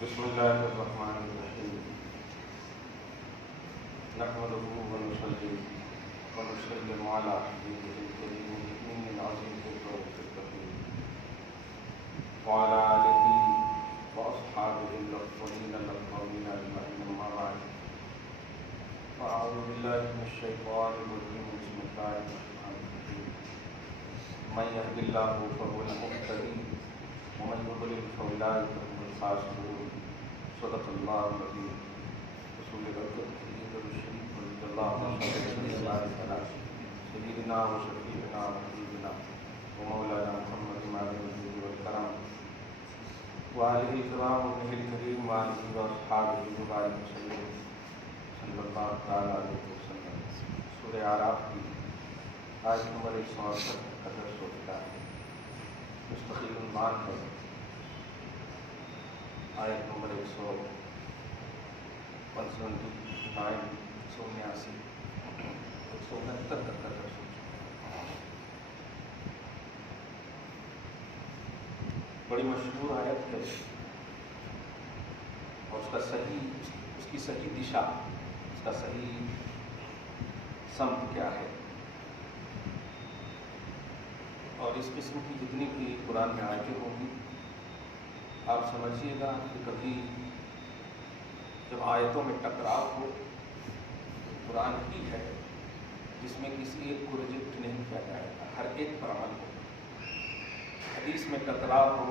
بسم الله الرحمن الرحيم نحمده ونصلي ونسلم على حبيبه الكريم المؤمن العظيم الرؤوف الرحيم وعلى آله وأصحابه الأفضلين الأكرمين أجمعين أما بعد فأعوذ بالله من الشيطان الرجيم بسم الله الرحمن الرحيم من يهد الله فهو المهتدي ومن يضلل فأولئك هم الخاسرون صدق الله العظيم رسول برکت الشریف رضی اللہ عنہ سیدنا و شفیعنا و حبیبنا و مولانا محمد مالک الجود والکرم وآلہ الکرام وابنہ الکریم وآلہ واصحابہ وبارک وسلم صلی اللہ تعالی علیہ وسلم۔ سورہ اعراف کی آیت نمبر 168 کا درس ہوتا ہے، مستقل عنوان ہے آیت نمبر 179 169 تک کا درس۔ بڑی مشہور آیت ہے اور اس کی صحیح دشا، اس کا صحیح سمت کیا ہے، اور اس قسم کی جتنی بھی قرآن میں آیتیں ہوں گی آپ سمجھیے گا کہ کبھی جب آیتوں میں ٹکراؤ ہو، قرآن ہی ہے جس میں کسی ایک کو ریجیکٹ نہیں کیا جائے گا، ہر ایک پر عمل ہو۔ حدیث میں ٹکراؤ ہو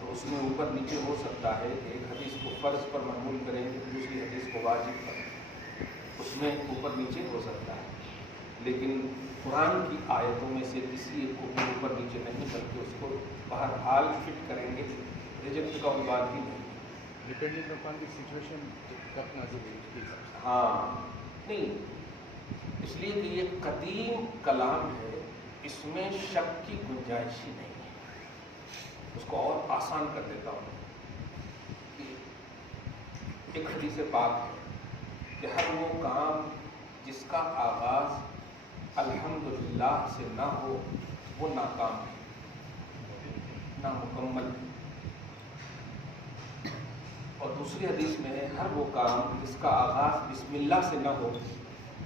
تو اس میں اوپر نیچے ہو سکتا ہے کہ ایک حدیث کو فرض پر محمول کریں گے، دوسری حدیث کو واجب پر، اس میں اوپر نیچے ہو سکتا ہے، لیکن قرآن کی آیتوں میں سے کسی ایک کو بھی اوپر نیچے نہیں، بلکہ اس کو بہرحال فٹ کریں گے، ریجیکٹ کا کوئی بات ہی نہیں۔ ڈپینڈنگ اپان دی سچویشن کب نازل ہوئی اس کے حساب سے۔ ہاں نہیں، اس لیے کہ یہ قدیم کلام ہے، اس میں شک کی گنجائش ہی نہیں ہے۔ اس کو اور آسان کر دیتا ہوں، ایک حدیث پاک ہے کہ ہر وہ کام جس کا آغاز الحمدللہ سے نہ ہو وہ ناکام ہے، نامکمل ہے، اور دوسری حدیث میں ہے ہر وہ کام جس کا آغاز بسم اللہ سے نہ ہو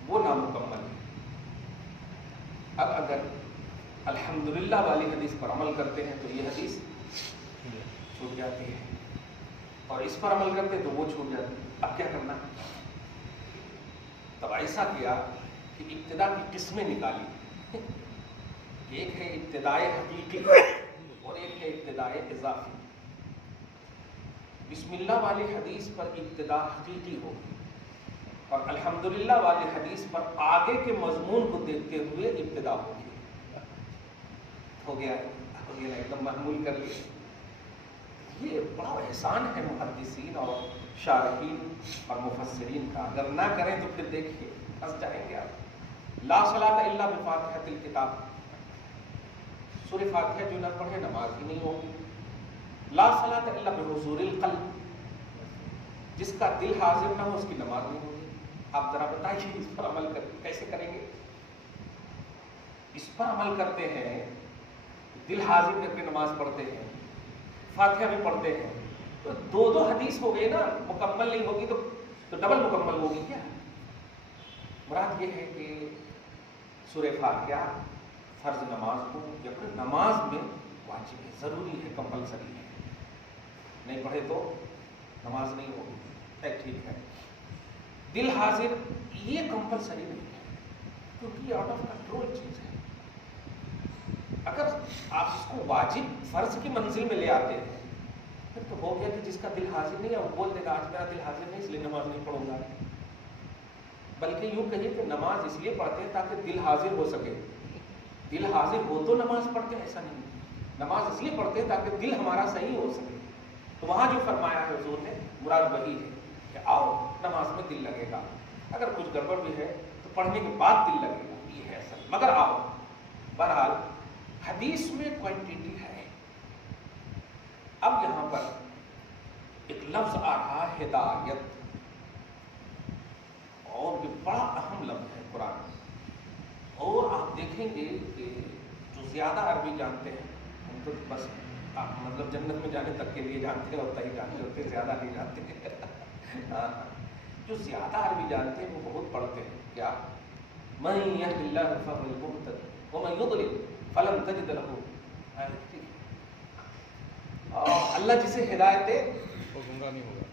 وہ نامکمل ہے۔ اب اگر الحمدللہ والی حدیث پر عمل کرتے ہیں تو یہ حدیث چھوٹ جاتی ہے، اور اس پر عمل کرتے ہیں تو وہ چھوٹ جاتی ہے۔ اب کیا کرنا ہے؟ تب ایسا کیا کہ ابتدا کی قسمیں نکالی، ایک ہے ابتدائے حقیقی اور ایک ہے ابتدائے اضافی۔ بسم اللہ والی حدیث پر ابتدا حقیقی ہوگی، اور الحمدللہ والی حدیث پر آگے کے مضمون کو دیکھتے ہوئے ابتدا ہوگی۔ ہو گیا ایک دم محمول کر لیا۔ یہ بڑا احسان ہے محدثین اور شارحین اور مفسرین کا، اگر نہ کریں تو پھر دیکھیے پھنس جائیں گے آپ۔ لا صلاۃ الا بفاتحۃ الکتاب، سورہ فاتحہ جو نہ پڑھے نماز ہی نہیں ہوگی۔ لا صلاۃ الا بحضور القلب، جس کا دل حاضر نہ ہو اس کی نماز نہیں ہوگی۔ آپ ذرا بتائیے اس پر عمل کیسے کریں گے؟ اس پر عمل کرتے ہیں، دل حاضر کر کے نماز پڑھتے ہیں، فاتحہ بھی پڑھتے ہیں، تو دو حدیث ہو گئے نا، مکمل نہیں ہوگی تو ڈبل مکمل ہوگی کیا؟ مراد یہ ہے کہ سورہ فاتحہ فرض نماز ہو یا پھر نماز میں واجب ہے، ضروری ہے، کمپلسری ہے، نہیں پڑھے تو نماز نہیں ہوگی۔ ٹھیک ہے، دل حاضر یہ کمپلسری نہیں ہے، کیونکہ یہ آؤٹ آف کنٹرول چیز ہے۔ اگر آپ اس کو واجب فرض کی منزل میں لے آتے ہیں پھر تو ہو گیا کہ جس کا دل حاضر نہیں ہے وہ بول دے گا آج میرا دل حاضر نہیں اس لیے نماز نہیں پڑھوں گا، بلکہ یوں کہیے کہ نماز اس لیے پڑھتے ہیں تاکہ دل حاضر ہو سکے۔ دل حاضر ہو تو نماز پڑھتے ہیں، ایسا نہیں، نماز اس لیے پڑھتے ہیں تاکہ دل ہمارا صحیح ہو سکے۔ تو وہاں جو فرمایا ہے حضور نے مراد وہی ہے کہ آؤ نماز میں دل لگے گا، اگر کچھ گڑبڑ بھی ہے تو پڑھنے کے بعد دل لگے گا، یہ ہے اصل، مگر آؤ۔ بہرحال حدیث میں کوانٹیٹی ہے۔ اب یہاں پر ایک لفظ آ رہا ہے ہدایت، اور یہ بڑا اہم لفظ ہے قرآن میں، اور آپ دیکھیں گے کہ جو زیادہ عربی جانتے ہیں ان کو بس آپ مطلب مطلب جنت میں جانے تک کے لیے جانتے ہوتا ہی جانتے ہوتے، زیادہ نہیں جانتے. جو زیادہ عربی جانتے ہیں وہ بہت پڑھتے ہیں. کیا من يهد الله فهو المهتد ومن يضلل فلن تجد له. اللہ جسے ہدایت دے وہ گمراہ نہیں ہوگا.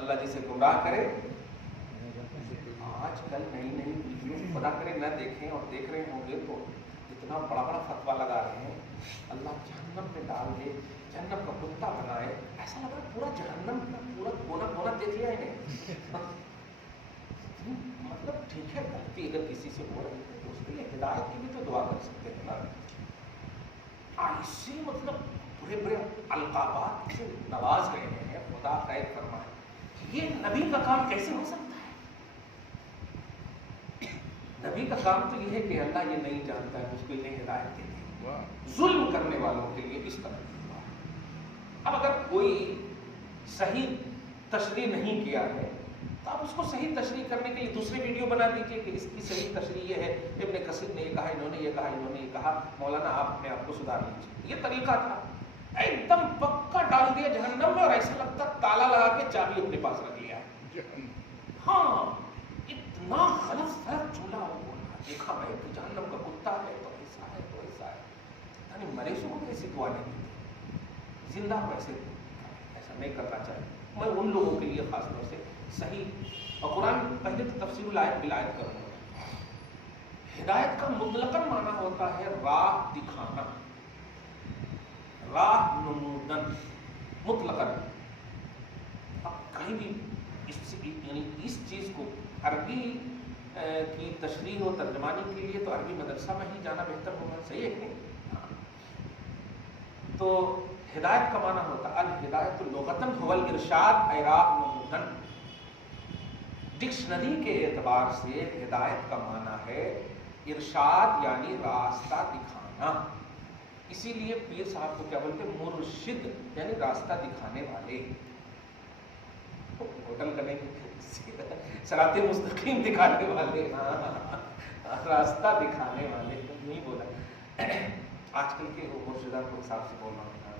اللہ جسے گمراہ کرے. آج کل نئی نئی ویڈیو خدا کرے نہ دیکھیں اور دیکھ رہے ہوں گے تو اتنا بڑا بڑا فتویٰ لگا رہے ہیں اللہ جہنم میں ڈال دے، جہنم کا کتا بنائے. ایسا لگ رہا ہے پورا جہنم کا پورا کونا کونا دیکھ لیا انہیں. مطلب ٹھیک ہے غلطی اگر کسی سے ہو رہی ہے تو اس کے لیے ہدایت کی بھی تو دعا کر سکتے ہیں نا. ایسے مطلب برے برے القابات سے نواز گئے ہیں. خدا خیر فرمائے. یہ نبی کا کام کیسے ہو سکتا ہے؟ نبی کا کام تو یہ ہے کہ اللہ یہ نہیں جانتا ہے اس کو یہ ہدایت دیتے ہیں ظلم کرنے والوں کے لیے اس طرح. اب اگر کوئی صحیح تشریح نہیں کیا ہے تو آپ اس کو صحیح تشریح کرنے کے لیے دوسری ویڈیو بنا دیجیے کہ اس کی صحیح تشریح یہ ہے، ابن کثیر نے یہ کہا، انہوں نے یہ کہا، انہوں نے یہ کہا، مولانا آپ اپنے آپ کو سدھار لیجیے. یہ طریقہ تھا. ایک دم پکا ڈال دیا جہنم میں اور ایسا لگتا تالا لگا کے چابی اپنے پاس رکھ لیا. ہاں اتنا غلط فرق چولا بولنا. دیکھا میں کہ جہنم کا کتا ہے تو ایسا ہے تو ایسا ہے. یعنی مریضوں کو ایسی دعا نہیں دیتی، زندہ کو ایسا نہیں کرنا چاہیے. میں ان لوگوں کے لیے خاص طور سے صحیح اور قرآن پہلے تو تفسیر الآیت بالآیت کروں گا. ہدایت کا مطلقاً معنی ہوتا ہے راہ دکھانا، راہ نمودن مطلقاً. اب کہیں بھی یعنی اس چیز کو عربی کی تشریح و ترجمانی کے لیے تو عربی مدرسہ میں ہی جانا بہتر ہوگا. صحیح ہے کہ نہیں؟ تو ہدایت کا معنی ہوتا ہے الہدایت لغتاً هو الارشاد اے راہ نمودن. ڈکشنری کے اعتبار سے ہدایت کا معنی ہے ارشاد یعنی راستہ دکھانا. اسی لیے پیر صاحب کو کیا بولتے ہیں؟ مرشد یعنی راستہ دکھانے والے. ہوٹل کا نہیں، صراط مستقیم دکھانے والے، راستہ دکھانے والے نہیں بولا. آج کل کے مرشدہ کے حساب سے بولنا ہوتا ہے.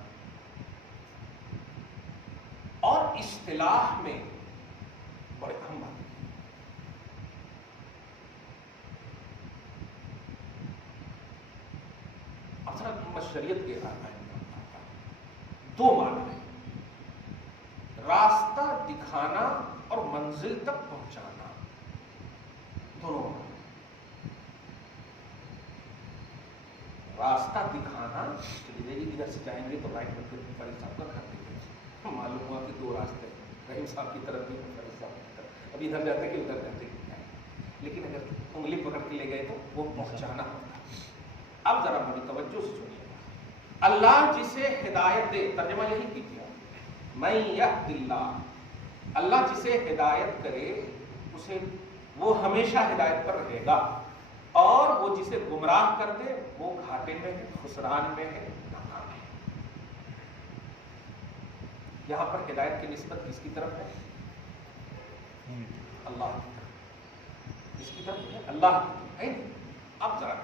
اور اصطلاح میں بڑے اہم بات شریعت کے دو معنی ہیں، راستہ دکھانا اور منزل تک پہنچانا. دونوں راستہ دکھانا. ادھر سے جائیں گے تو رائٹ میں فرید صاحب کا گھر دیکھیں، معلوم ہوا کہ دو راستے ہیں، رحیم صاحب کی طرف بھی فرید صاحب کی طرف. اب ادھر جاتے کہ ادھر جاتے، لیکن اگر انگلی پکڑ کے لے گئے تو وہ پہنچانا ہوتا. اب ذرا بڑی توجہ سے سنیے. اللہ جسے ہدایت دے، ترجمہ یہی کیجیے، من یہد اللہ، اللہ جسے ہدایت کرے اسے وہ ہمیشہ ہدایت پر رہے گا، اور وہ جسے گمراہ کر دے وہ گھاٹے میں ہے، خسران میں ہے، ناکام ہے. یہاں پر ہدایت کی نسبت کس کی طرف ہے؟ اللہ کی طرف. کس کی طرف ہے؟ اللہ کی طرف ہے. اب ذرا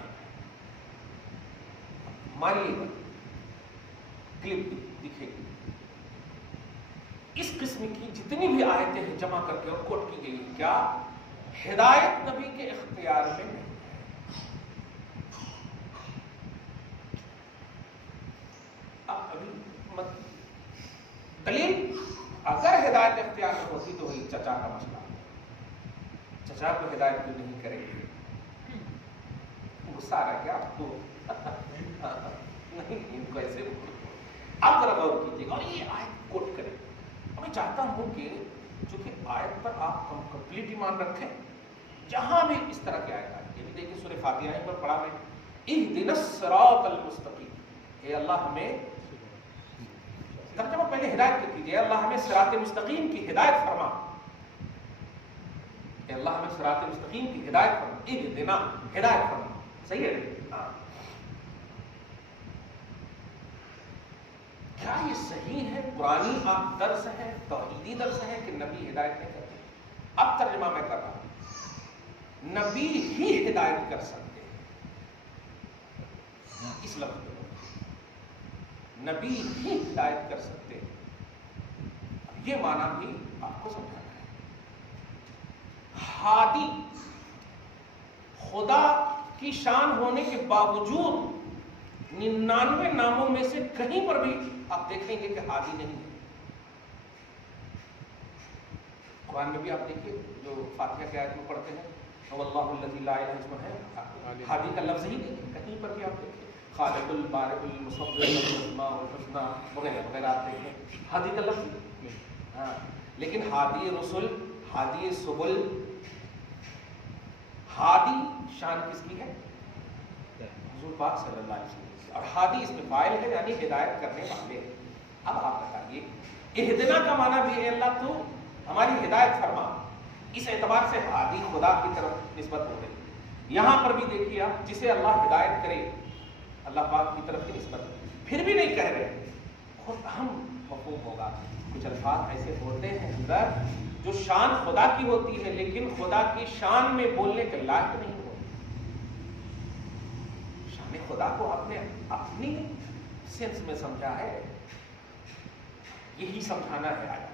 مانیے گا کلپ دکھے گی. اس قسم کی جتنی بھی آیتیں ہیں جمع کر کے اور کوٹ کی گئی، کیا ہدایت نبی کے اختیار میں نہیں ہے. اب ابھی دلیل اگر ہدایت اختیار میں ہوتی تو وہی چچا کا مسئلہ، چچا کو ہدایت کیوں نہیں کرے گی؟ غصہ آ رہا ہے کیا آپ کو؟ نہیں، ان کو ایسے. اب ذرا غور کیجیے گا اور یہ آیت کوٹ کریں. میں چاہتا ہوں کہ چونکہ آیت پر آپ کمپلیٹ ایمان رکھیں، جہاں بھی اس طرح کی آیت آئے. یہ بھی دیکھیں سورہ فاتحہ پر پڑھا میں، اہدنا الصراط المستقیم، اے اللہ ہمیں، ترجمہ پہلے ہدایت کر کیجیے، اللہ ہمیں صراط مستقیم کی ہدایت فرما، اے اللہ ہمیں صراط مستقیم کی ہدایت فرما، اہدنا ہدایت فرما. صحیح ہے؟ ہاں. کیا یہ صحیح ہے؟ قرآنی درس ہے، توحیدی درس ہے کہ نبی ہدایت نہیں کرتے؟ اب ترجمہ میں کر رہا ہوں، نبی ہی ہدایت کر سکتے ہیں. اس لفظ میں نبی ہی ہدایت کر سکتے ہیں۔ یہ معنی بھی آپ کو سمجھانا ہے۔ ہادی خدا کی شان ہونے کے باوجود 99 ناموں میں سے کہیں پر بھی آپ دیکھیں گے کہ ہادی نہیں ہے۔ قرآن میں بھی آپ دیکھیے جو فاتحہ کی آیت میں پڑھتے ہیں واللہ الذی لا الہ الا ہے، ہادی کا لفظ ہی نہیں ہے کہیں پر بھی۔ آپ دیکھیں خالق البارئ المصور الاسماء الحسنى وغیرہ وغیرہ آپ دیکھیں ہادی کا لفظ نہیں۔ ہاں لیکن ہادی رسل، ہادی سبل، ہادی شان کس کی ہے؟ حضور پاک صلی اللہ علیہ وسلم کی۔ اور ہادی اس میں فاعل ہے یعنی ہدایت کرنے والے۔ اب آپ بتائیے اہدنا کا معنی بھی ہے اللہ تو ہماری ہدایت فرما، اس اعتبار سے ہادی خدا کی طرف نسبت ہو رہی۔ یہاں پر بھی دیکھیے آپ جسے اللہ ہدایت کرے اللہ پاک کی طرف کی نسبت، پھر بھی نہیں کہہ رہے، خود اہم مفہوم ہوگا۔ کچھ الفاظ ایسے ہوتے ہیں اندر جو شان خدا کی ہوتی ہے لیکن خدا کی شان میں بولنے کے لائق نہیں ہوتے۔ شان خدا کو آپ نے اپنی سینس میں سمجھا ہے، یہی سمجھانا ہے آیا۔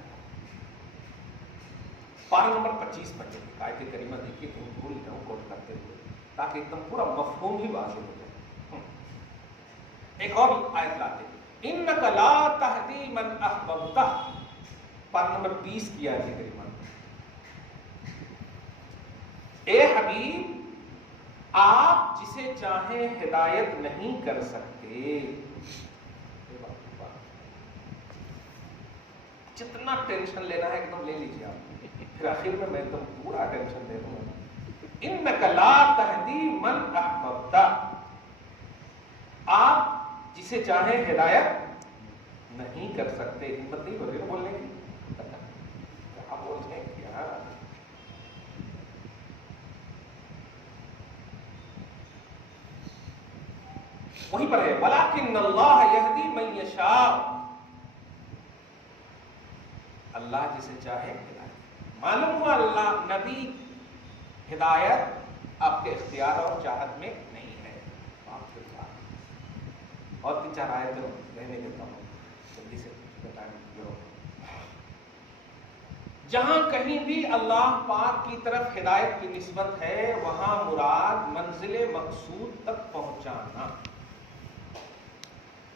پارہ نمبر 25 پر آیت کریمہ دیکھیے کہ بھول جاؤں کوٹ کرتے ہوئے تاکہ ایک دم پورا مفہوم ہی واضح ہو جائے۔ ایک اور آیت لاتے انک لا تہدی من احببتہ، پارہ نمبر 20 کی آیت کریمہ۔ اے حبیب آپ جسے چاہیں ہدایت نہیں کر سکتے۔ جتنا ٹینشن لینا ہے ایک دم لے لیجیے آپ، پھر آخر میں ایک دم پورا ٹینشن دے دوں گا۔ انک لا تہدی من احببتہ، آپ جسے چاہیں ہدایت نہیں کر سکتے۔ ہمت نہیں ہو رہی نا بولنے کی، کیا بولتے ہیں کیا؟ وہیں پر ہے وَلَٰكِنَّ اللَّهَ يَهْدِي مَن يَشَاءُ، اللہ جسے چاہے ہدایت۔ معلوم ہوا اللہ نبی ہدایت آپ کے اختیار اور چاہت میں نہیں ہے۔ آپ کے ساتھ اور 3-4 آیتیں رہنے دیتا ہوں جلدی سے بتائیں۔ جہاں کہیں بھی اللہ پاک کی طرف ہدایت کی نسبت ہے وہاں مراد منزل مقصود تک پہنچانا،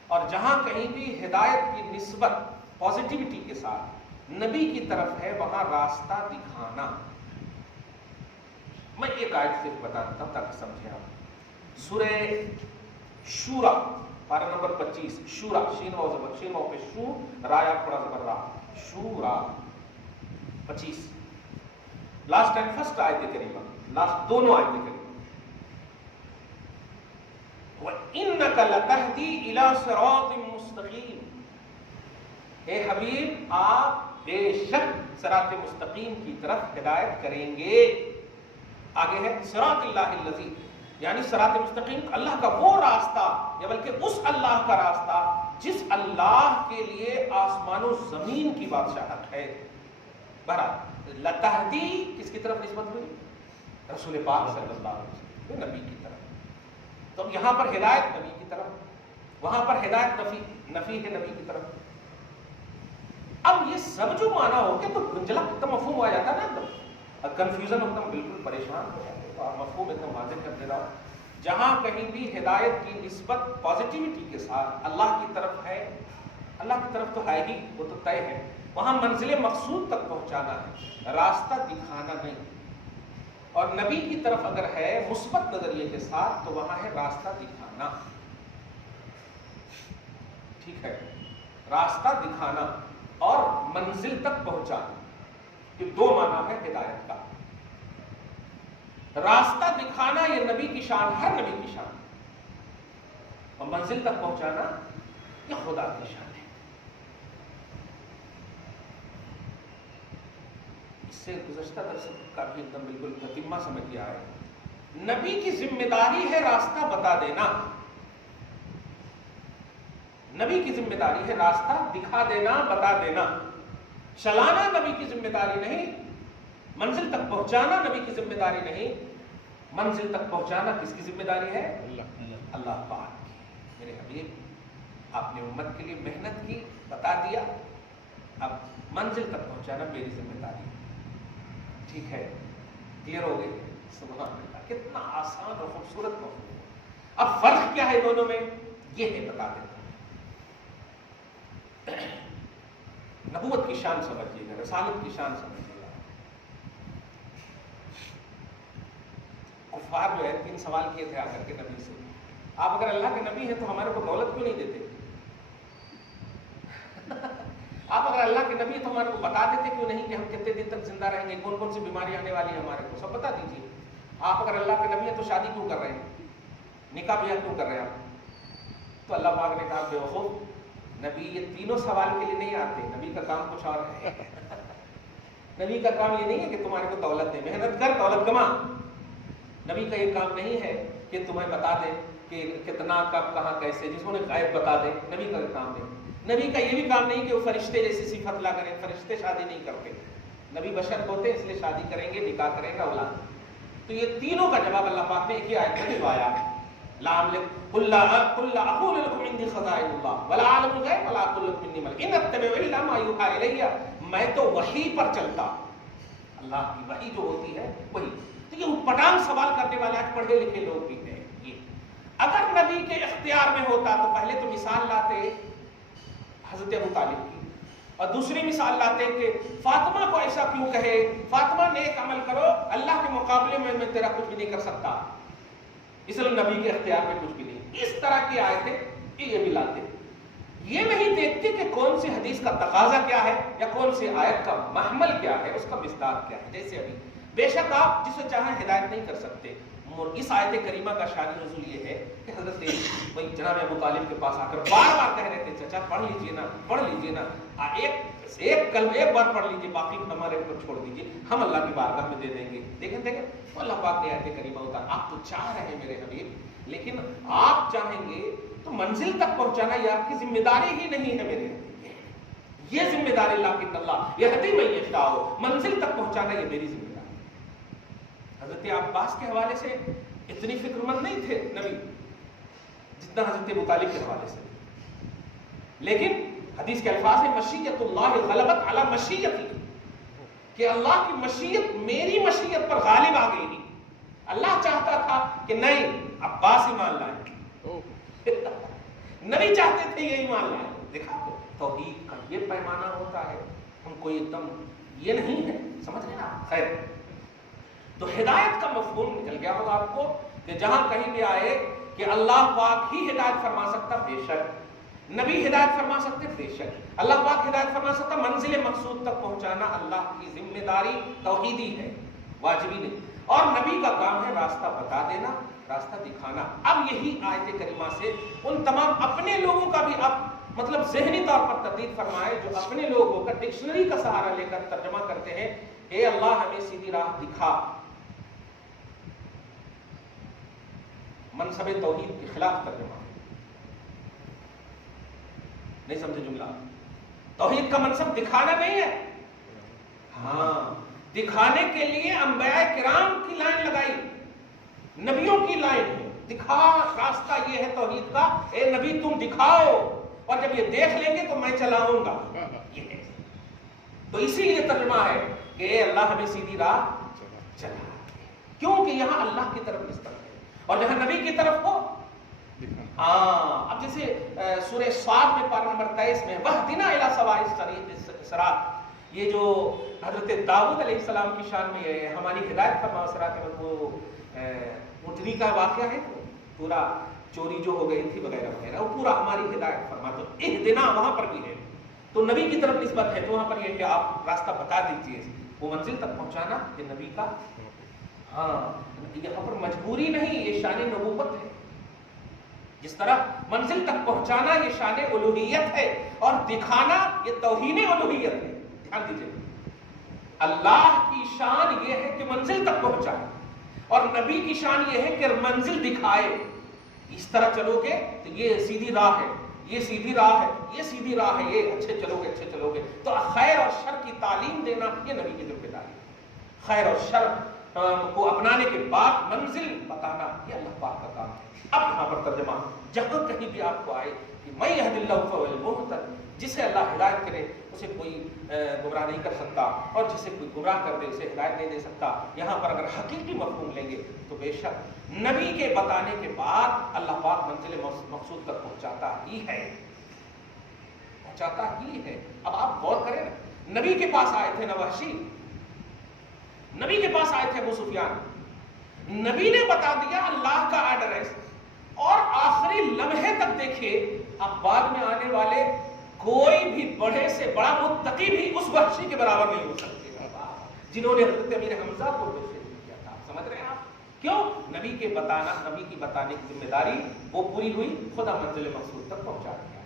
اور جہاں کہیں بھی ہدایت کی نسبت پازیٹیوٹی کے ساتھ نبی کی طرف ہے وہاں راستہ دکھانا۔ میں ایک آیت سے بتا دیتا ہوں تاکہ سمجھیں آپ۔ سورہ شورا پارہ نمبر 25، شورا شین و زبر، شین و پہ شو، رایا تھوڑا زبر را، شورا 25 لاسٹ اینڈ فرسٹ آیت کریمہ، لاسٹ دونوں آیت کریمہ۔ وَإِنَّكَ لَتَهْدِي إِلَى صِرَاطٍ مُسْتَقِيمٍ، اے حبیب آپ بے شک صراط مستقیم کی طرف ہدایت کریں گے۔ آگے ہے صراط اللہ الذی، یعنی صراط مستقیم اللہ کا وہ راستہ یا بلکہ اس اللہ کا راستہ جس اللہ کے لیے آسمان و زمین کی بادشاہت ہے۔ بہرحال لتہدی کس کی طرف نسبت ہوئی؟ رسول پاک صلی اللہ علیہ وسلم، نبی کی طرف۔ تو یہاں پر ہدایت نبی کی طرف، وہاں پر ہدایت نفی ہے نبی کی طرف۔ اب یہ سب جو مانا ہو کے تو گنجلا ایک مفہوم آ جاتا ہے نا، ایک دم کنفیوژن ایک دم بالکل پریشان ہو جاتے ہیں۔ مفہوم ایک دم واضح کر دے رہا ہوں۔ جہاں کہیں بھی ہدایت کی نسبت پازیٹیوٹی کے ساتھ اللہ کی طرف ہے، اللہ کی طرف تو ہے ہی، وہ تو طے ہے، وہاں منزل مقصود تک پہنچانا ہے، راستہ دکھانا نہیں۔ اور نبی کی طرف اگر ہے مثبت نظریے کے ساتھ تو وہاں ہے راستہ دکھانا۔ ٹھیک ہے، راستہ دکھانا اور منزل تک پہنچانا، یہ دو معنی ہے ہدایت کا۔ راستہ دکھانا یہ نبی کی شان، ہر نبی کی شان، اور منزل تک پہنچانا یہ خدا کی شان ہے۔ اس سے گزشتہ درس کا بھی ایک دم بالکل تتمہ سمجھ گیا ہے۔ نبی کی ذمہ داری ہے راستہ بتا دینا، نبی کی ذمہ داری ہے راستہ دکھا دینا، بتا دینا۔ چلانا نبی کی ذمہ داری نہیں، منزل تک پہنچانا نبی کی ذمہ داری نہیں، منزل تک پہنچانا کس کی ذمہ داری ہے؟ اللہ پاک کی۔ میرے حبیب آپ نے امت کے لیے محنت کی، بتا دیا، اب منزل تک پہنچانا میری ذمہ داری ہے۔ ٹھیک ہے، کلیئر ہو گئی؟ سبحان اللہ، کتنا آسان اور خوبصورت مفہوم ہے۔ اب فرق کیا ہے دونوں میں، یہ ہے بتا دیتا ہوں۔ نبوت کی شان سمجھیے گا، رسالت کی شان سمجھیے گا۔ کفار جو ہے 3 سوال کیے تھے آ کر کے نبی سے، آپ اگر اللہ کے نبی ہیں تو ہمارے کو دولت کیوں نہیں دیتے؟ آپ اگر اللہ کے نبی ہیں تو ہمارے کو بتا دیتے کیوں نہیں کہ ہم کتنے دن تک زندہ رہیں گے، کون کون سی بیماری آنے والی ہے ہمارے کو، سب بتا دیجیے۔ آپ اگر اللہ کے نبی ہیں تو شادی کیوں کر رہے ہیں، نکاح بیاہ کیوں کر رہے ہیں آپ؟ تو اللہ پاک نے کہا بیوقوف، نبی یہ تینوں سوال کے لیے نہیں آتے، نبی کا کام کچھ اور ہے۔ نبی کا کام یہ نہیں ہے کہ تمہارے کو دولت دے، محنت کر دولت کما۔ نبی کا یہ کام نہیں ہے کہ تمہیں بتا دے کہ کتنا کب کہاں کیسے، جس کو نے غائب بتا دے، نبی کا کام نہیں۔ نبی کا یہ بھی کام نہیں کہ وہ فرشتے جیسی صفت لا کریں، فرشتے شادی نہیں کرتے، نبی بشر ہوتے اس لیے شادی کریں گے، نکاح کریں گے، اولاد۔ تو یہ تینوں کا جواب اللہ پاک نے ایک ہی آیت میں دلوایا۔ قل لا اقول لكم عندي خزائن الله ولا اعلم الغيب ولا اقول لكم اني ملك ان اتبع الا ما يوحى الي، میں تو وحی پر چلتا، اللہ کی وحی جو ہوتی ہے وہی۔ تو یہ پٹانگ سوال کرنے والے آج پڑھے لکھے لوگ بھی ہیں۔ یہ اگر نبی کے اختیار میں ہوتا تو پہلے تو مثال لاتے حضرت ابو طالب کی، اور دوسری مثال لاتے کہ فاطمہ کو ایسا کیوں کہے، فاطمہ نیک عمل کرو، اللہ کے مقابلے میں تیرا کچھ بھی نہیں کر سکتا، اس لیے نبی کے اختیار میں کچھ بھی نہیں۔ اس طرح کی آیتیں یہ بھی لاتے، یہ نہیں دیکھتے کہ کون سی حدیث کا تقاضا کیا ہے یا کون سی آیت کا محمل کیا ہے، اس کا مصداق کیا ہے۔ جیسے ابھی بے شک آپ جسے چاہیں ہدایت نہیں کر سکتے، اس آیت کریمہ کا شان نزول یہ ہے کہ حضرت وہی جناب ابو طالب کے پاس آ کر بار بار کہہ رہے تھے چچا پڑھ لیجئے نا، پڑھ لیجئے نا، ایک کلمہ ایک بار پڑھ لیجئے، باقی ہمارے اوپر چھوڑ دیجئے، ہم اللہ کی بارگاہ میں دے دیں گے۔ دیکھیں تو اللہ پاک نے آیت کریمہ اتار، آپ تو چاہ رہے ہیں میرے حبیب، لیکن آپ چاہیں گے تو منزل تک پہنچانا یہ آپ کی ذمہ داری ہی نہیں ہے میرے حبیب، یہ ذمہ داری لاکن اللہ یہدی من یشاء، منزل تک پہنچانا یہ میری ذمہ داری۔ حضرت عباس کے حوالے سے اتنی فکر مند نہیں تھے نبی جتنا حضرت ابو طالب کے حوالے سے، لیکن حدیث کے الفاظ ہیں مشیت اللہ غلبت علی مشیتی، کہ اللہ کی مشیت میری مشیت پر غالب آ گئی نہیں۔ اللہ چاہتا تھا کہ نہیں عباس ایمان لائے، نبی چاہتے تھے یہ ایمان لائے۔ دیکھا توحید کا یہ پیمانہ ہوتا ہے، ہم کوئی ایک دم یہ نہیں ہے، سمجھ رہے نا؟ خیر، تو ہدایت کا مفہوم نکل گیا ہوگا آپ کو کہ جہاں کہیں بھی آئے کہ اللہ پاک ہی ہدایت فرما سکتا، بے شک نبی ہدایت فرما سکتے، بے شک اللہ پاک ہدایت فرما سکتا، منزل مقصود تک پہنچانا اللہ کی ذمہ داری توحیدی ہے، واجبی نہیں، اور نبی کا کام ہے راستہ بتا دینا، راستہ دکھانا۔ اب یہی آیت کریمہ سے ان تمام اپنے لوگوں کا بھی اب مطلب ذہنی طور پر تردید فرمائے جو اپنے لوگ ہو کر ڈکشنری کا سہارا لے کر ترجمہ کرتے ہیں، اے اللہ ہمیں سیدھی راہ دکھا، منصب توحید کے خلاف ترجمہ، نہیں سمجھے جملہ؟ توحید کا منصب دکھانا نہیں ہے، ہاں دکھانے کے لیے انبیاء کرام کی لائن لگائی، نبیوں کی لائن ہے، دکھا راستہ یہ ہے توحید کا، اے نبی تم دکھاؤ، اور جب یہ دیکھ لیں گے تو میں چلاؤں گا، یہ ہے۔ تو اسی لیے ترجمہ ہے کہ اے اللہ ہمیں سیدھی راہ چلا، کیونکہ یہاں اللہ کی طرف نسبت ہے، اور جہاں نبی کی طرف ہو ہاں۔ اب جیسے سورہ صاد میں پارہ نمبر 23 میں وَاهْدِنَا إِلَىٰ سَوَاءِ الصِّرَاط، یہ جو حضرت داؤد علیہ السلام کی شان میں ہے، ہماری ہدایت فرما، صراط وہ اونٹنی کا واقعہ ہے، پورا چوری جو ہو گئی تھی وغیرہ وغیرہ، وہ پورا ہماری ہدایت فرما، تو اہدنا وہاں پر بھی ہے، تو نبی کی طرف نسبت ہے، تو وہاں پر یہ کہ آپ راستہ بتا دیجیے، وہ منزل تک پہنچانا یہ نبی کا، ہاں یہاں پر مجبوری نہیں، یہ شان نبوت ہے، جس طرح منزل تک پہنچانا یہ شان الوہیت ہے اور دکھانا یہ توہین الوہیت ہے۔ دھیان دیجیے، اللہ کی شان یہ ہے کہ منزل تک پہنچائے، اور نبی کی شان یہ ہے کہ منزل دکھائے، اس طرح چلو گے تو یہ سیدھی راہ ہے، یہ سیدھی راہ ہے، یہ سیدھی راہ ہے، یہ اچھے چلو گے، اچھے چلو گے۔ تو خیر اور شر کی تعلیم دینا یہ نبی کی ذمہ داری ہے، خیر اور شر کو اپنانے کے بعد منزل بتانا یہ اللہ پاک کا کام ہے۔ اب یہاں پر ترجمہ جہاں کہیں بھی آپ کو آئے کہ میں یہد اللہ فہو المہتد، جسے اللہ ہدایت کرے اسے کوئی گمراہ نہیں کر سکتا، اور جسے کوئی گمراہ کر دے اسے ہدایت نہیں دے سکتا، یہاں پر اگر حقیقی مفہوم لیں گے تو بے شک نبی کے بتانے کے بعد اللہ پاک منزل مقصود تک پہنچاتا ہی ہے، پہنچاتا ہی ہے۔ اب آپ غور کریں نا، نبی کے پاس آئے تھے نوحشی، نبی کے پاس آئے تھے ابو سفیان، نبی نے بتا دیا اللہ کا ایڈریس، اور آخری لمحے تک دیکھیے اب بعد میں آنے والے کوئی بھی بڑے سے بڑا متقی بھی اس وحشی کے برابر نہیں ہو سکتے جنہوں نے حضرت امیر حمزہ کو شہید کیا تھا۔ سمجھ رہے ہیں آپ کیوں؟ نبی کے بتانا، نبی کی بتانے کی ذمہ داری وہ پوری ہوئی، خدا منزل مقصود تک پہنچا دیا۔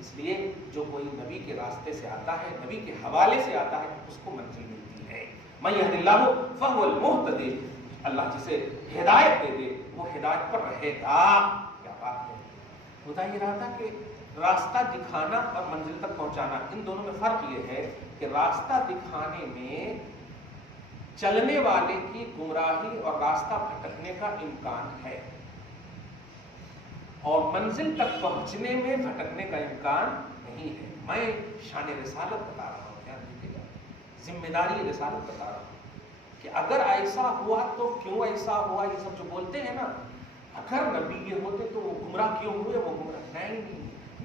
اس لیے جو کوئی نبی کے راستے سے آتا ہے، نبی کے حوالے سے آتا ہے، اس کو منزل ملتی ہے۔ من یہد اللہ فہو المہتدی، اللہ جسے ہدایت دے دے وہ ہدایت پر رہے گا۔ کیا بات ہے! ہوتا یہ رہا تھا کہ راستہ دکھانا اور منزل تک پہنچانا، ان دونوں میں فرق یہ ہے کہ راستہ دکھانے میں چلنے والے کی گمراہی اور راستہ بھٹکنے کا امکان ہے، اور منزل تک پہنچنے میں بھٹکنے کا امکان نہیں ہے۔ میں شان رسالت بتا رہا ہوں، دھیان دیجیے گا، ذمہ داری رسالت بتا رہا ہوں کہ اگر ایسا ہوا تو کیوں ایسا ہوا، یہ سب جو بولتے ہیں نا، اگر نبی یہ ہوتے تو وہ گمراہ کیوں ہوئے، وہ گمراہ نہیں۔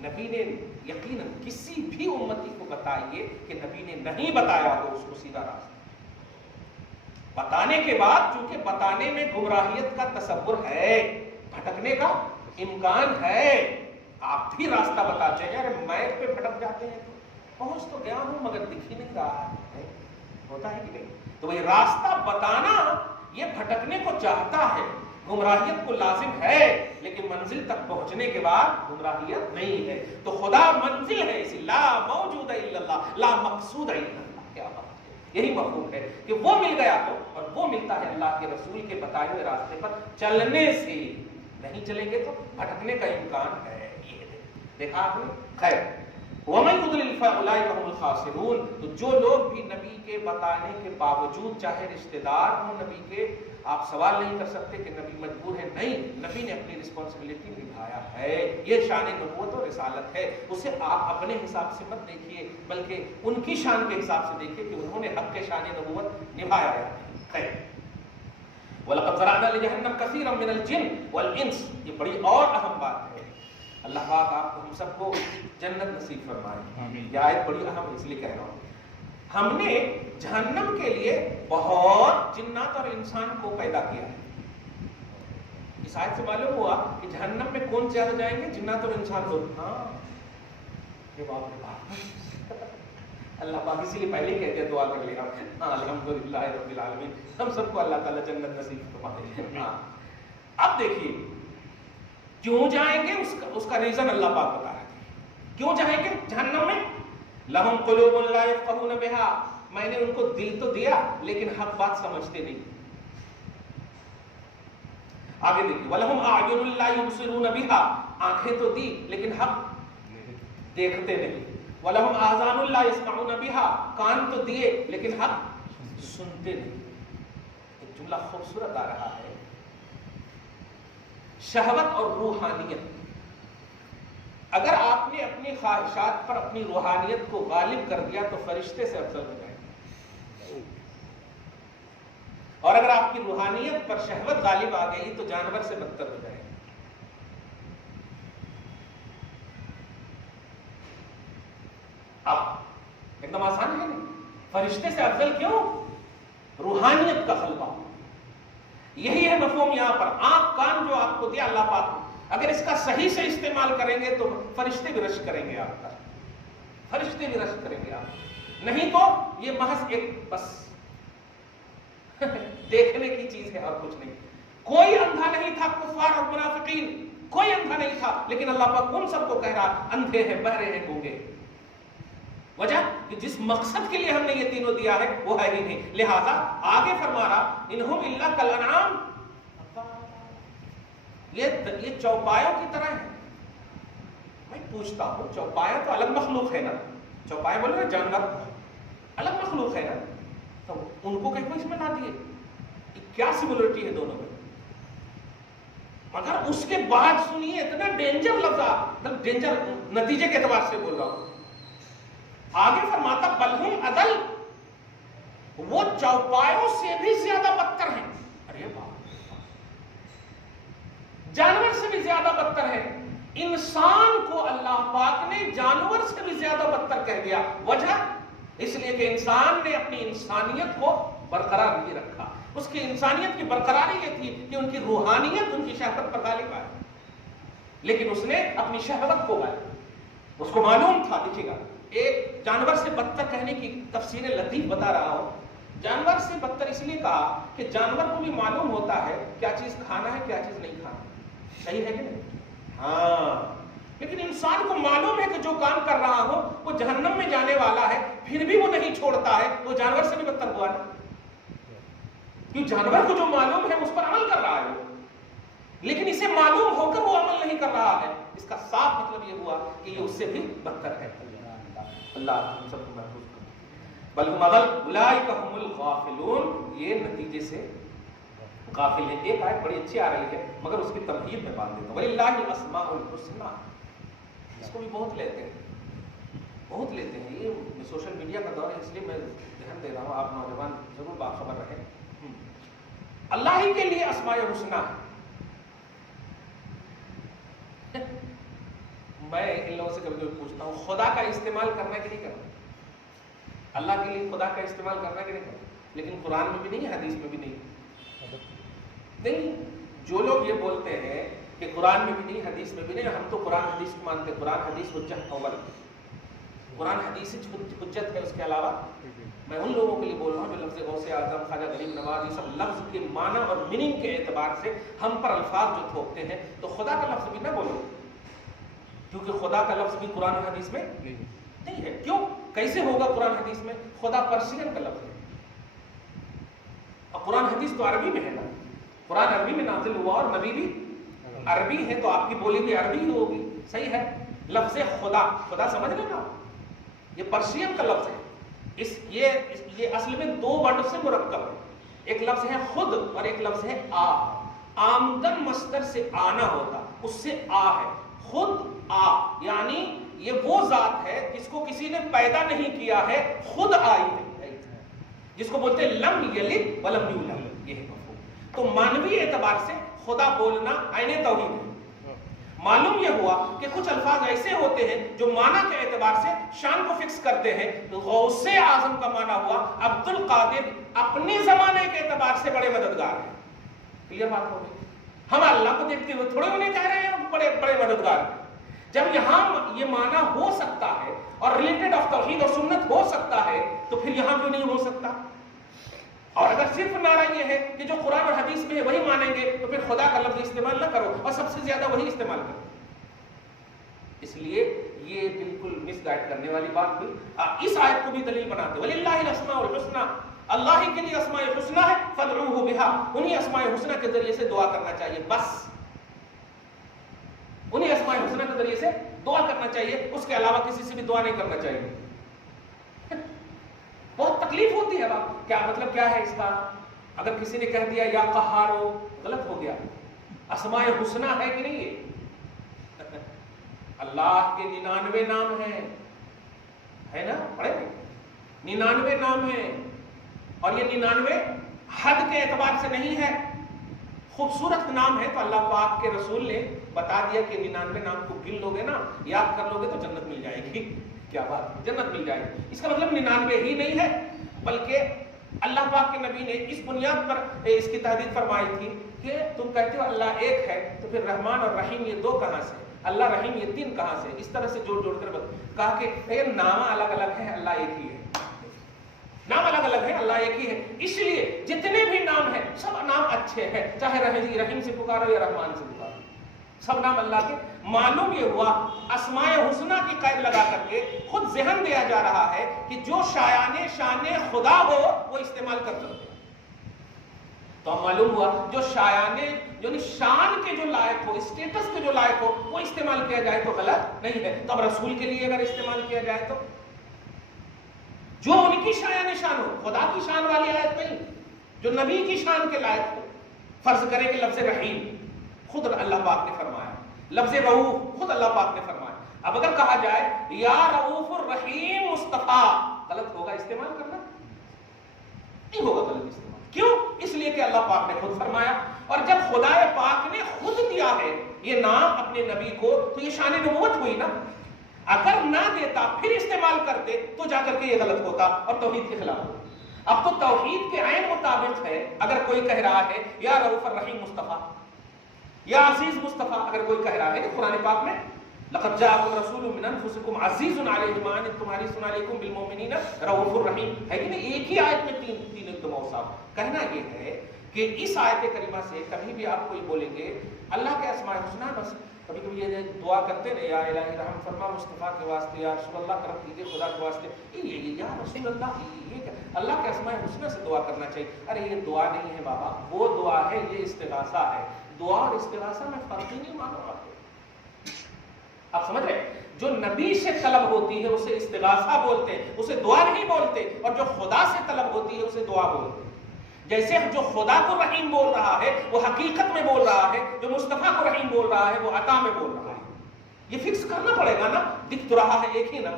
نبی نے یقیناً کسی بھی امتی کو بتائیے کہ نبی نے نہیں بتایا ہو اس کو سیدھا راستہ، بتانے کے بعد چونکہ بتانے میں گمراہیت کا تصور ہے، بھٹکنے کا امکان ہے، آپ بھی راستہ بتاتے ہیں، ارے میپ پہ بھٹک جاتے ہیں، پہنچ تو گیا ہوں مگر دکھ ہی نہیں رہا ہے، ہوتا ہے کہ نہیں؟ تو یہ راستہ بتانا یہ بھٹکنے کو چاہتا ہے، گمراہیت کو لازم ہے، لیکن منزل تک پہنچنے کے بعد گمراہیت نہیں ہے۔ تو خدا منزل ہے، اسی لا موجود الا اللہ، لا مقصود الا اللہ۔ کیا بات ہے! یہی مفہوم ہے کہ وہ مل گیا تو، اور وہ ملتا ہے اللہ کے رسول کے بتائے ہوئے راستے پر چلنے سے، نہیں چلیں گے تو بھٹکنے کا امکان ہے۔ یہ دیکھا آپ نے؟ خیر، وَمَن يُضْلِلْ فَأُولَٰئِكَ هُمُ الْخَاسِرُونَ، تو جو لوگ بھی نبی کے بتانے کے باوجود، چاہے رشتہ دار ہوں نبی کے، آپ سوال نہیں کر سکتے کہ نبی مجبور ہے، نہیں، نبی نے اپنی رسپانسبلٹی نبھایا ہے، یہ شان نبوت اور رسالت ہے، اسے آپ اپنے حساب سے مت دیکھیے بلکہ ان کی شان کے حساب سے دیکھیے کہ انہوں نے حق کے شان نبوت نبھایا ہے۔ خیر، وَلَقَدْ ذَرَأْنَا لِجَهَنَّمَ كَثِيرًا مِنَ الْجِنِّ وَالْإِنسِ، یہ بڑی اور اہم بات ہے۔ اللہ پاک آپ کو ہم سب کو جنت نصیب فرمائے، یہ آیت بڑی اہم ہے، اس لیے کہہ رہا ہوں۔ ہم نے جہنم کے لیے بہت جنات اور انسان کو پیدا کیا ہے۔ اس آیت سے معلوم ہوا کہ جہنم میں کون زیادہ جائیں گے؟ جنات اور انسان دونوں۔ ہاں، یہ بات ہے، بات اللہ پاک اسی لیے پہلے کہہ دیا، دعا کر لے ہم، ہاں الحمدللہ رب العالمین، ہم سب کو اللہ تعالیٰ جنت نصیب فرمائے۔ ہاں، اب دیکھیے کیوں جائیں گے، اس کا ریزن اللہ پاک بتا رہے ہیں۔ کیوں جائیں گے جہنم میں؟ لہم قلوب لا یفقہون بہا، میں نے ان کو دل تو دیا لیکن حق بات سمجھتے نہیں۔ آگے دیکھیے، وَلَهُمْ أَعْيُنٌ لَا يُبْصِرُونَ بِهَا، آنکھیں تو دی لیکن حق دیکھتے نہیں۔ وَلَهُمْ آذَانٌ لَا يَسْمَعُونَ بِهَا، کان تو دیے لیکن حق سنتے نہیں۔ ایک جملہ خوبصورت آ رہا ہے، شہوت اور روحانیت، اگر آپ نے اپنی خواہشات پر اپنی روحانیت کو غالب کر دیا تو فرشتے سے افضل ہو جائیں گے، اور اگر آپ کی روحانیت پر شہوت غالب آ گئی تو جانور سے بدتر ہو جائے گا۔ اب ایک دم آسان ہے نہیں، فرشتے سے افضل کیوں؟ روحانیت کا غلبہ، یہی ہے مفہوم یہاں پر۔ آنکھ کان جو آپ کو دیا اللہ پاک نے، اگر اس کا صحیح سے استعمال کریں گے تو فرشتے بھی رشک کریں گے آپ کا، فرشتے بھی رشک کریں گے آپ، نہیں تو یہ محض ایک بس دیکھنے کی چیز ہے اور کچھ نہیں۔ کوئی اندھا نہیں تھا، کفار اور منافقین، کوئی اندھا نہیں تھا، لیکن اللہ پاک ان سب کو کہہ رہا اندھے ہیں، بہرے ہیں، گونگے۔ وجہ کہ جس مقصد کے لیے ہم نے یہ تینوں دیا ہے وہ ہے ہی نہیں، لہذا آگے فرما رہا انہم الا کالانعام، یہ چوپایوں کی طرح ہے۔ میں پوچھتا ہوں، چوپایا تو الگ مخلوق ہے نا، چوپایا بولے نا جانور الگ مخلوق ہے نا، تو ان کو کہیں کو اس میں نہ دیے، کیا سملرٹی ہے دونوں میں؟ مگر اس کے بعد سنیے اتنا ڈینجر لفظ، مطلب ڈینجر نتیجے کے اعتبار سے بول رہا ہوں. آگے فرماتا بلہم اضل، وہ چوپایوں سے بھی زیادہ بدتر ہیں. ارے باپ، جانور سے بھی زیادہ بدتر ہے. انسان کو اللہ پاک نے جانور سے بھی زیادہ بدتر کہہ دیا. وجہ اس لیے کہ انسان نے اپنی انسانیت کو برقرار نہیں رکھا. اس کی انسانیت کی برقراری یہ تھی کہ ان کی روحانیت ان کی شہوت پر غالب آئے، لیکن اس نے اپنی شہوت کو غالب. اس کو معلوم تھا. دیکھیے گا، ایک جانور سے بدتر کہنے کی تفسیر لطیف بتا رہا ہوں. جانور سے بدتر اس لیے کہا کہ جانور کو بھی معلوم ہوتا ہے کیا چیز کھانا ہے کیا چیز نہیں کھانا. صحیح ہے کہ نہیں؟ ہاں. لیکن انسان کو معلوم ہے کہ جو کام کر رہا ہو وہ جہنم میں جانے والا ہے، پھر بھی وہ نہیں چھوڑتا ہے. وہ جانور سے بھی بدتر ہوا نا، کیوں جانور کو جو معلوم ہے اس پر عمل کر رہا ہے وہ، لیکن اسے معلوم ہو کر وہ عمل نہیں کر رہا ہے. اس کا صاف مطلب یہ ہوا کہ یہ اس سے بھی بدتر ہے. اللہ ہم سب کو محفوظ کرے. بل ہم اضل اولئک هم الغافلون، یہ نتیجے سے غافل ہے. ایک آیت بڑی اچھی آ رہی ہے مگر اس کی تمہید میں باندھ دیتا ہوں. وَلِلَّهِ الْأَسْمَاءُ الْحُسْنَى، اس کو بھی بہت لیتے ہیں. یہ سوشل میڈیا کا دور ہے اس لیے میں دھیان دے رہا ہوں. آپ نوجوان ضرور باخبر رہیں. اللہ ہی کے لیے اسماء حسنی ہے. میں ان لوگوں سے کبھی کبھی پوچھتا ہوں خدا کا استعمال کرنا کہ نہیں کرنا؟ اللہ کے لیے خدا کا استعمال کرنا کہ نہیں کرنا؟ لیکن قرآن میں بھی نہیں، حدیث میں بھی نہیں. جو لوگ یہ بولتے ہیں کہ قرآن میں بھی نہیں حدیث میں بھی نہیں، ہم تو قرآن حدیث کو مانتے ہیں. قرآن حدیث حجت اول، قرآن حدیث حجت ہے. اس کے علاوہ میں ان لوگوں کے لیے بول رہا ہوں جو لفظ غوث اعظم، خواجہ غریب نواز، یہ سب لفظ کے معنی اور میننگ کے اعتبار سے ہم پر الفاظ جو تھوکتے ہیں، تو خدا کا لفظ بھی نہ بولو، کیونکہ خدا کا لفظ بھی قرآن اور حدیث میں نہیں ہے. کیوں؟ کیسے ہوگا قرآن حدیث میں؟ خدا پرشین کا لفظ ہے اور قرآن حدیث تو عربی میں ہے نا. قرآن عربی میں نازل ہوا اور نبی بھی عربی ہے، تو آپ کی بولی بھی عربی ہی ہوگی. صحیح ہے. لفظ خدا سمجھ لینا، یہ پرشین کا لفظ ہے. یہ اصل میں دو ورڈ سے مرکب ہے. ایک لفظ ہے خود اور ایک لفظ ہے آ. آمدن مصدر سے آنا ہوتا، اس سے آ ہے. خود آ یعنی یہ وہ ذات ہے جس کو کسی نے پیدا نہیں کیا ہے، خود آئی ہے، جس کو بولتے ہیں لم یلد ولم یولد. یہ ہے مفہوم. تو مانوی اعتبار سے خدا بولنا عین توحید ہے. معلوم یہ ہوا کہ کچھ الفاظ ایسے ہوتے ہیں جو معنی کے اعتبار سے شان کو فکس کرتے ہیں. غوث اعظم کا معنی ہوا عبد القادر اپنے زمانے کے اعتبار سے بڑے مددگار ہیں. کلیئر بات ہو گئی؟ ہم اللہ کو دیکھتے ہوئے تھوڑے انہیں کہہ رہے ہیں بڑے بڑے مددگار ہیں. جب یہاں یہ معنی ہو سکتا ہے اور ریلیٹڈ آف توحید اور سنت ہو سکتا ہے تو پھر یہاں کیوں نہیں ہو سکتا؟ اور اگر صرف نعرہ یہ ہے کہ جو قرآن اور حدیث میں ہے وہی مانیں گے تو پھر خدا کا لفظ استعمال نہ کرو اور سب سے زیادہ وہی استعمال کرو. اس لیے یہ بالکل مس گائیڈ کرنے والی بات ہوئی. اس آیت کو بھی دلیل بناتے وَلِلَّهِ الْأَسْمَاءُ الْحُسْنَى، اللہ ہی کے لیے اسماء حسنی ہے. فَادْعُوهُ بِهَا، انہی اسماء حسنی کے ذریعے سے دعا کرنا چاہیے. بس انہی اسماء حسنی کے ذریعے سے دعا کرنا چاہیے، اس کے علاوہ کسی سے بھی دعا نہیں کرنا چاہیے. بہت تکلیف ہوتی ہے. کیا مطلب کیا ہے اس کا؟ اگر کسی نے کہہ دیا یا قہارو، غلط ہو گیا. اسماء حسنی ہے کہ نہیں؟ ہے اللہ کے 99 نام ہیں، ہے نا؟ پڑھے 99 نام ہیں اور یہ 99 حد کے اعتبار سے نہیں ہے. خوبصورت نام ہے تو اللہ پاک کے رسول نے بتا دیا کہ 99 نام کو گن لوگے نا، یاد کر لوگے تو جنت مل جائے گی. کیا بات، جنت مل جائے گی. اس کا مطلب 99 ہی نہیں ہے، بلکہ اللہ پاک کے نبی نے اس بنیاد پر اس کی تحدید فرمائی تھی کہ تم کہتے ہو اللہ ایک ہے تو پھر رحمان اور رحیم یہ دو کہاں سے؟ اللہ رحیم یہ تین کہاں سے؟ اس طرح سے جوڑ جوڑ کر کہا کہ نام الگ الگ ہے، اللہ ایک ہی ہے. نام الگ الگ ہے، اللہ ایک ہی ہے. اس لیے جتنے بھی نام ہیں سب نام اچھے ہیں، چاہے رحیم سے پکارو یا رحمان سے پکارو، سب نام اللہ کے. معلوم یہ ہوا اسماء حسنی کی قید لگا کر کے خود ذہن دیا جا رہا ہے کہ جو شان خدا ہو وہ استعمال کر سکتے. تو معلوم ہوا جو یعنی شان کے جو لائق ہو، اسٹیٹس کے جو لائق ہو وہ استعمال کیا جائے تو غلط نہیں ہے. تو اب رسول کے لیے اگر استعمال کیا جائے تو جو ان کی شان ہو، خدا کی شان والی آیت نہیں. جو نبی کی شان کے لائق ہو. فرض کریں کہ لفظ رحیم خود اللہ پاک نے فرمایا, لفظ رؤوف خود اللہ پاک نے فرمایا. اب اگر کہا جائے یا رؤوف الرحیم مصطفیٰ, غلط ہوگا استعمال کرنا؟ نہیں ہوگا غلط استعمال. کیوں؟ اس لیے کہ اللہ پاک نے خود فرمایا, اور جب خدا پاک نے خود دیا ہے یہ نام اپنے نبی کو تو یہ شان نبوت ہوئی نا. اگر نہ دیتا پھر استعمال کرتے تو جا کر کے یہ غلط ہوتا اور توحید کے خلاف ہوتا. اب تو توحید کے عین مطابق ہے. اگر کوئی کہہ رہا ہے یا رؤوف الرحیم مصطفیٰ یا عزیز مصطفیٰ, اگر کوئی کہہ رہا ہے کہ قرآن پاک میں لقد جاءکم رسول من انفسکم عزیز علیہ ما عنتم حریص علیکم بالمؤمنین رؤوف الرحیم, ہے کہ نہیں؟ ایک ہی آیت میں تین ایک اوصاف. کہنا یہ ہے کہ اس آیت کریمہ سے کبھی بھی آپ کوئی بولیں گے اللہ کے اسماء الحسنی, بس کبھی کبھی یہ دعا کرتے نا یا الہی رحم فرما مصطفیٰ کے واسطے, یا رسول اللہ کرم کیجیے خدا کے واسطے, یا رسول اللہ, یہ اللہ کے اسماء الحسنی سے دعا کرنا چاہیے. ارے یہ دعا نہیں ہے بابا, وہ دعا ہے, یہ استغاثہ ہے. دعا اور استغاثہ میں فرق ہی نہیں معلوم آپ سمجھ رہے؟ جو نبی سے طلب ہوتی ہے اسے استغاثہ بولتے ہیں, اسے دعا نہیں بولتے, اور جو خدا سے طلب ہوتی ہے اسے دعا بولتے ہیں. جیسے جو خدا کو رحیم بول رہا ہے وہ حقیقت میں بول رہا ہے, جو مصطفیٰ کو رحیم بول رہا ہے وہ عطا میں بول رہا ہے. یہ فکس کرنا پڑے گا نا, دکھ تو رہا ہے ایک ہی نا,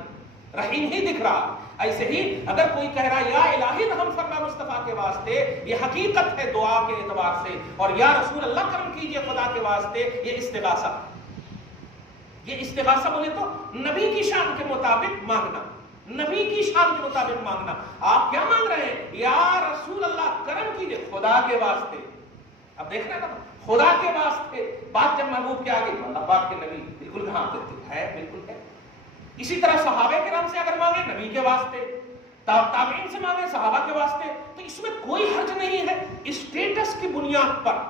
رحیم ہی دکھ رہا. ایسے ہی اگر کوئی کہہ رہا ہے یا الہی رحم فرما مصطفیٰ کے واسطے, یہ حقیقت ہے دعا کے اعتبار سے, اور یا رسول اللہ کرم کیجئے خدا کے واسطے, یہ استغاثہ. یہ استغاثہ بولے تو نبی کی شان کے مطابق مانگنا, نبی کی شان کے مطابق مانگنا. آپ کیا مانگ رہے ہیں؟ یا رسول اللہ کرم کیجئے خدا کے واسطے. اب دیکھنا نا, خدا کے واسطے. بات جب محبوب کے آگے اللہ پاک کے نبی بالکل کہاں ہے, بالکل ہے. اسی طرح صحابہ کرام سے اگر مانگے نبی کے واسطے, تابعین سے مانگے صحابہ کے واسطے, تو اس میں کوئی حرج نہیں ہے. اسٹیٹس کی بنیاد پر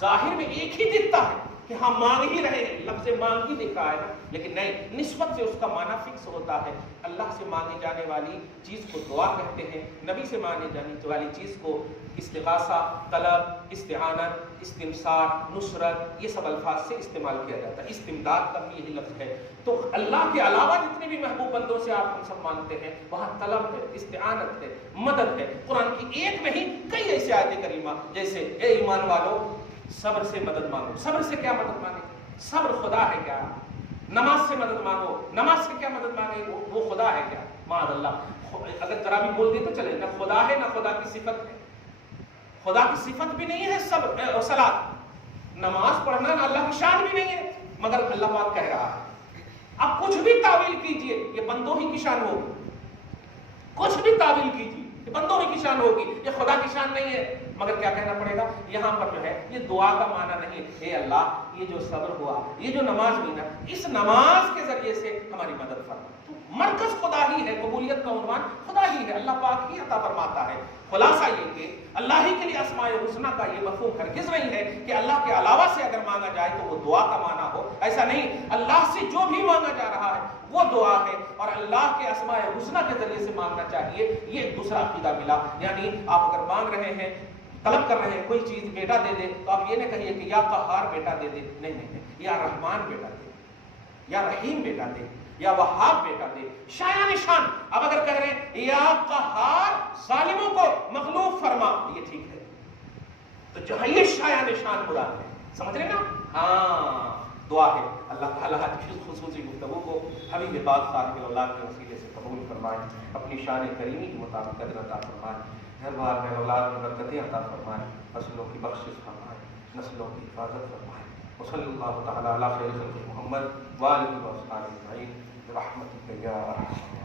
ظاہر میں ایک ہی دکھتا ہے کہ ہم مانگ ہی رہے ہیں, لفظ مانگ ہی دکھ رہا ہے نا, لیکن نہیں, نسبت سے اس کا معنی فکس ہوتا ہے. اللہ سے مانگی جانے والی چیز کو دعا کہتے ہیں, نبی سے مانگی جانے والی چیز کو استغاثہ, طلب, استعانت, استمسار, نصرت, یہ سب الفاظ سے استعمال کیا جاتا ہے. استمداد کا بھی یہی لفظ ہے. تو اللہ کے علاوہ جتنے بھی محبوب بندوں سے آپ ہم سب مانگتے ہیں وہاں طلب ہے, استعانت ہے, مدد ہے. قرآن کی ایک نہیں کئی ایسے آیت کریمہ جیسے اے ایمان والو صبر سے مدد مانگو. صبر سے کیا مدد مانگے؟ صبر خدا ہے کیا؟ نماز سے مدد مانگو, نماز سے کیا مدد مانگے؟ وہ خدا ہے کیا؟ معاذ اللہ. اگر ذرا بھی بول دے تو چلے, نہ خدا ہے نہ خدا کی صفت ہے. خدا کی صفت بھی نہیں ہے صبر اور صلاۃ, نماز پڑھنا نہ اللہ کی شان بھی نہیں ہے, مگر اللہ پاک کہہ رہا ہے. اب کچھ بھی تعویل کیجئے یہ بندوں ہی کی شان ہوگی, کچھ بھی تعویل کیجئے یہ بندوں ہی کی شان ہوگی, یہ خدا کی شان نہیں ہے. مگر کیا کہنا پڑے گا یہاں پر جو ہے, یہ دعا کا معنی نہیں ہے اے اللہ یہ جو صبر ہوا, یہ جو نماز ہوئی نا, اس نماز کے ذریعے سے ہماری مدد فرما. تو مرکز خدا ہی ہے, قبولیت کا عنوان خدا ہی ہے, اللہ پاک ہی عطا فرماتا ہے. خلاصہ یہ کہ اللہ ہی کے لیے اسماء الحسنی کا یہ مفہوم ہرگز نہیں ہے کہ اللہ کے علاوہ سے اگر مانگا جائے تو وہ دعا کا معنی ہو. ایسا نہیں, اللہ سے جو بھی مانگا جا رہا ہے وہ دعا ہے, اور اللہ کے اسماء الحسنی کے ذریعے سے مانگنا چاہیے. یہ دوسرا عقیدہ ملا. یعنی آپ اگر مانگ رہے ہیں, طلب کر رہے ہیں کوئی چیز, بیٹا دے دے, تو آپ یہ نہ کہیے کہ یا قہار بیٹا دے دے, نہیں نہیں نہیں, یا رحمان بیٹا دے, یا رحیم بیٹا دے, یا وہاب بیٹا دے, شایان شان. اب اگر کہہ رہے ہیں یا قہار ظالموں کو مغلوب فرما, یہ ٹھیک ہے, تو جو ہے یہ شایان شان مراد ہے. سمجھ رہے نا؟ ہاں دعا ہے. اللہ تعالیٰ کی خصوصی گفتگو کو حبیب پاک صاحب اولاد کے وسیلے سے قبول فرمائے, اپنی شان کریمی کے مطابق قدر عطا فرمائے, گھر بار میں اولاد میں برکتیں عطا فرمائے, فصلوں کی بخشش فرمائے, نسلوں کی حفاظت فرمائے. وصلی اللہ تعالیٰ علی خیر خلق محمد وآلہ وصحبہ اجمعین برحمتک یا ارحم